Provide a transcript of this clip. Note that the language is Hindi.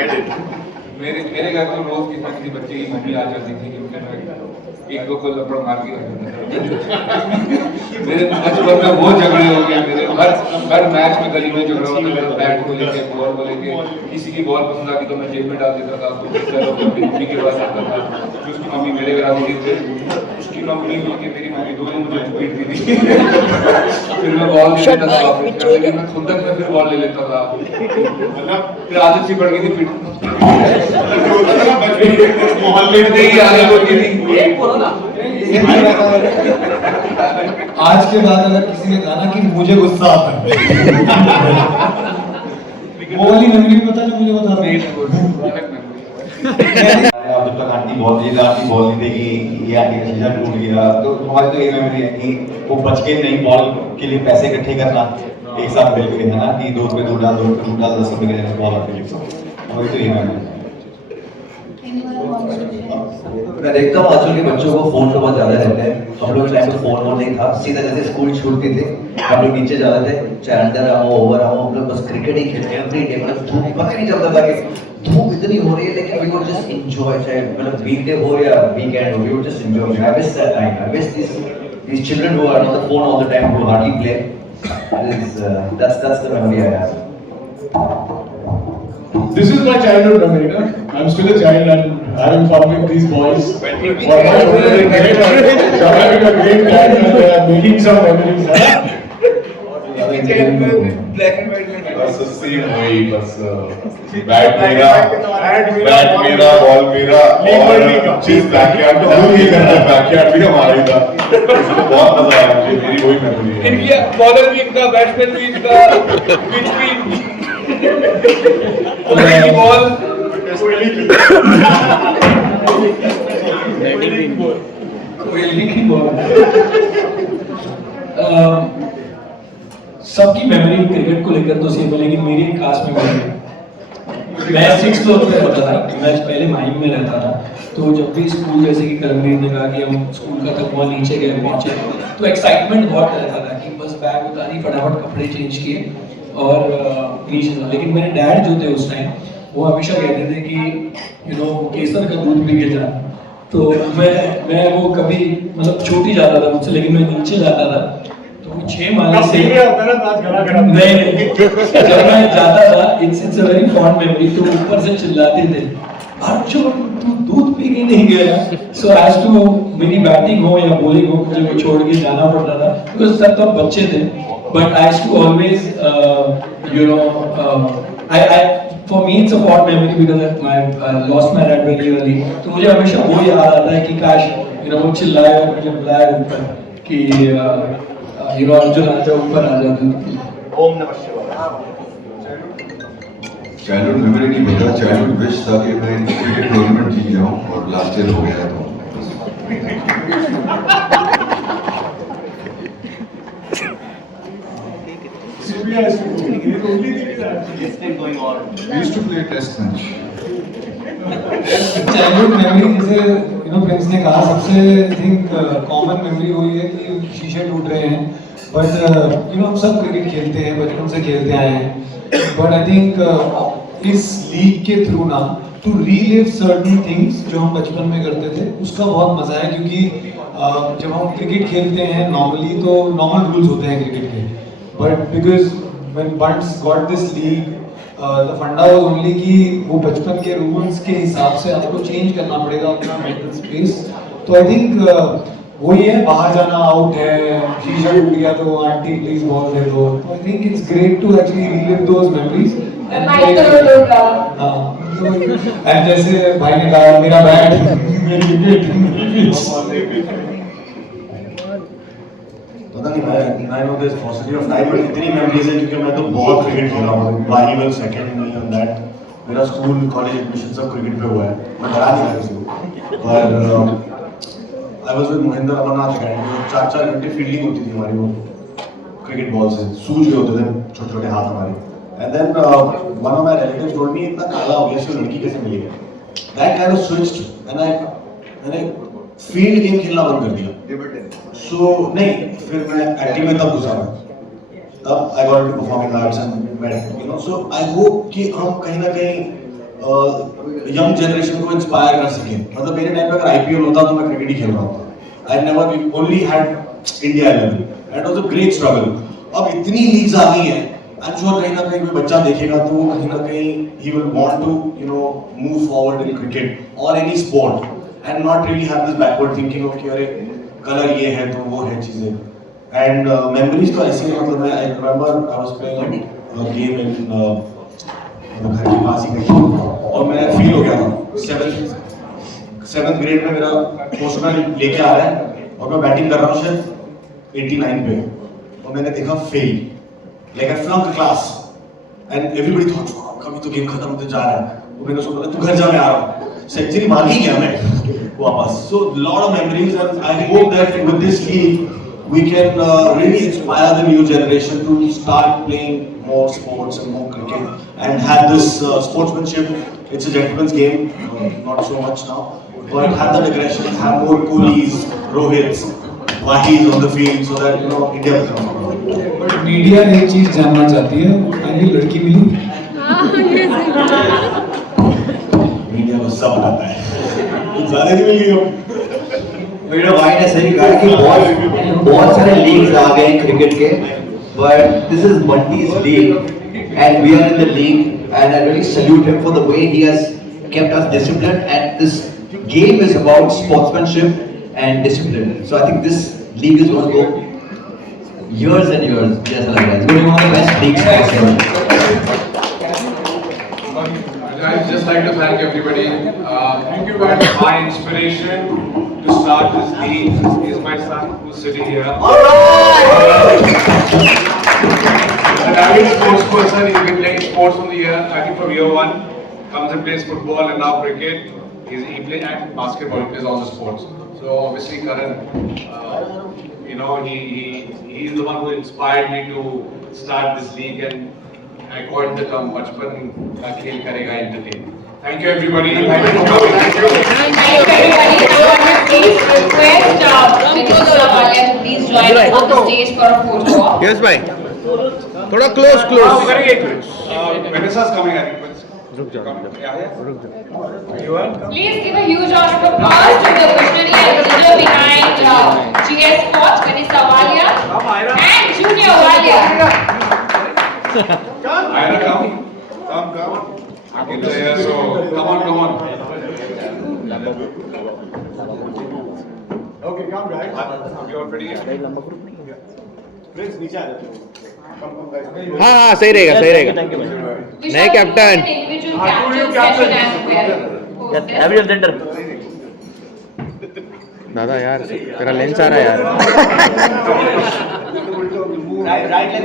मेरे घर में रोज किसी ना किसी बच्चे की मम्मी आ जाती थी क्योंकि एक दो को लपड़ मार के रख देते थे। मेरे बचपन में बहुत झगड़े हो गए मेरे, हर मैच में गली में झगड़ा होता था, बैट को लेके बॉल को लेके। किसी की बॉल पसंद आ गई तो मैं जेब में डाल देता था, तो अपनी मम्मी के पास आता था, फिर उसकी मम्मी मेरे घर आती थी, उसकी मम्मी मिलके मेरी मम्मी दोनों मुझे पीटती थी। फिर मैं बॉल ले लेता था वापस, लेकिन मैं खुद तक में फिर बॉल ले लेता था, फिर आदत सी पड़ गई थी पीट मोहल्ले में ही आदत होती थी। आज के बाद अगर किसी ने कहा ना कि मुझे गुस्सा आता है, वो वाली मेमोरी पता नहीं मुझे बता रही अब जब तक आंटी बोल रही थी कि ये आंटी का शीशा टूट गया, तो हमारी तो ये मेमोरी है कि वो बच के नहीं बॉल के लिए पैसे इकट्ठे करना एक साथ मिल के, है ना, कि 2 रुपए 2 डाल 10 रुपए के बॉल आते हैं। हमारी तो ये मेमोरी है। मैं देखता हूँ आजकल के बच्चों को फोन तो बहुत ज्यादा रहते हैं। हम लोग टाइम पे फोन वो नहीं था, सीधा जैसे स्कूल छूटती थे हम लोग नीचे जाते थे, चाहे अंदर आओ ओवर आओ, हम लोग बस क्रिकेट ही खेलते एवरी डे। मतलब धूप पता नहीं चलता था कि धूप इतनी हो रही है, लेकिन वी वुड जस्ट एंजॉय, चाहे मतलब वीकडे हो या वीकेंड हो, we would just enjoy. I miss that time, I miss these children who are on the phone all the time, who hardly play. That's the memory I have. This is my childhood memory, na? I'm still a child and having fun with these boys. Some having a great time and they are making some memories. Black and white में बस सेम वही, बस बैट मेरा बॉल मेरा और चीज बैकयार्ड में हम ये करना, बैकयार्ड भी हमारा ही था। बहुत मजा आया मुझे, मेरी वही मेमोरी है। इनकी बॉलर भी इनका, बैट्समैन भी इनका, पिच भी इनकी बॉल सबकी मेमोरी क्रिकेट को लेकर तो सेम है, लेकिन मेरी एक खास मेमोरी है। मैं 6th फ्लोर पे रहता था, मैं पहले माहिम में रहता था, तो जब भी स्कूल, जैसे कि कलमवीर ने कहा कि हम स्कूल का तक वहाँ नीचे गए पहुँचे, तो एक्साइटमेंट बहुत रहता था कि बस बैग उतारी, फटाफट कपड़े चेंज किए और नीचे था। लेकिन मेरे डैड जो थे उस टाइम, वो हमेशा कहते थे कि केसर का दूध पी के जा। तो मैं वो कभी मतलब छूट ही जाता था मुझसे, लेकिन मैं नीचे जाता था तो 6 माले से नहीं, जब मैं जाता था, it's a very fond memory, तो ऊपर से चिल्लाते थे अर्जुन तू दूध पी के नहीं गया। सो एज टू मेरी बैटिंग हो या बॉलिंग हो, मुझे वो छोड़ के जाना पड़ता था बिकॉज सब तो बच्चे थे। But I used to always I for me it's a fond memory because I lost my dad very early, तो मुझे हमेशा वो याद आता है कि काश वो चिल्लाया और मुझे बुलाया ऊपर कि अर्जुन आजा, ऊपर आ जा। ओम नमः शिवाय। चाइल्डहुड मेमोरी की बता, चाइल्डहुड विश था कि मैं क्रिकेट टूर्नामेंट जीत जाऊं और लास्ट ईयर हो गया तो used to play test match. Childhood memory जैसे प्रिंस ने कहा, सबसे आई थिंक कॉमन मेमोरी वही है कि शीशे टूट रहे हैं, बट हम सब क्रिकेट खेलते हैं, बचपन से खेलते आए हैं। बट आई थिंक इस लीग के थ्रू ना टू रीलिव सर्टेन थिंग्स जो हम बचपन में करते थे, उसका बहुत मजा है। क्योंकि जब हम क्रिकेट खेलते हैं नॉर्मली तो नॉर्मल रूल्स होते हैं क्रिकेट के, but because when Bunts got this league, the funda was only कि वो बचपन के रूल्स के हिसाब से आपको चेंज करना पड़ेगा अपना मेंटल स्पेस। तो आई थिंक वही है, बाहर जाना आउट है, शीशा टूट गया तो आंटी प्लीज बॉल दे दो। तो I think it's great to actually relive those memories and जैसे भाई ने कहा, मेरा बैट पता नहीं, I know there's paucity of time, but इतनी मेमोरीज है क्योंकि मैं तो बहुत क्रिकेट खेला हूँ, बाईगल सेकंड नहीं ऑन दैट। मेरा स्कूल कॉलेज एडमिशन सब क्रिकेट पे हुआ है, मैं डरा नहीं रहा किसी को। और I was with Mahendra Amarnath academy, 4-4 घंटे फील्डिंग होती थी हमारी वो क्रिकेट बॉल से, सूज गए होते थे छोटे छोटे हाथ हमारे। And then one of my relatives told me इतना काला हो गया, इसको लड़की कैसे मिली है। That kind of switched and मैंने फील्ड गेम खेलना बंद कर दिया। सो नहीं, फिर मैं एक्टिंग में तब घुसा, तब I got to perform in arts and so I hope कि हम कहीं ना कहीं यंग जनरेशन को इंस्पायर कर सके। मतलब मेरे टाइम पे अगर आईपीएल होता तो मैं क्रिकेट ही खेल रहा होता। I never only had India 11 and was a great struggle. अब इतनी लीग्स आ गई हैं, आई एम श्योर कहीं ना कहीं कोई बच्चा देखेगा तो वो कहीं ना कहीं he will want to move forward in cricket और any sport and not really have this backward thinking of कि अरे कलर ये है तो वो है चीजें। एंड मेमोरीज तो ऐसी है, मतलब मैं remember I was playing a game in घर के पास ही कहीं, और मैं फील हो गया था। सेवन्थ ग्रेड में मेरा पोस्टमैन लेके आ रहा है और मैं बैटिंग कर रहा हूँ शायद 89 पे, और मैंने देखा fail, like I flunk class and everybody thought कभी तो गेम खत्म होते जा रहा है। तो मैंने सोचा तू घर जा, मैं आ रहा हूँ। सेंचुरी मांगी गया मैं वापस। So lot of memories and I hope that with this league we can really inspire the new generation to start playing more sports and more cricket and have this sportsmanship. It's a gentleman's game, not so much now, but have that aggression, have more Kohlis, Rohits, Wahis on the field so that India becomes stronger. But media एक चीज जानना चाहती है, आगे लड़की मिली? मीडिया को सब पता है, कुछ ज्यादा नहीं मिल गई। मेरा भाई ने सही कहा कि बहुत सारे लीग्स आ गए क्रिकेट के, बट दिस इज मल्टीज league and we are in the league and I really salute him for the way he has kept us disciplined, and this game is about sportsmanship and discipline. So I think this league is going to go years and years. Yes, like that. It's going to be one of the best leagues possible. I'd just like to thank everybody. But my inspiration to start this league is my son who's sitting here. Alright! An avid sports person, he's been playing sports from the year, I think from year one. Comes and plays football and now cricket. He plays and basketball, he plays all the sports. So obviously Karan, he's the one who inspired me to start this league, and I called the term Bachpan ka khel karega entertain. Thank you everybody. Thank you for coming. Thank you. Thank you everybody. Please request Mr. Savalia to please join us on the stage for a photo op. Yes भाई, थोड़ा close Oh, very good. Vanessa's coming, I think. Please give a huge round of applause to the visionary and leader behind GS Sports, Mr. Savalia and Junior Walia. Ira, come. Ankit is here, so come on. Okay, come guys. Are you all ready? Friends, नीचे आ जाते हो। Come guys. हाँ सही रहेगा We नए shall captain. do an individual captain session as well. दादा यार तेरा लेंस आ रहा है यार। Right leg.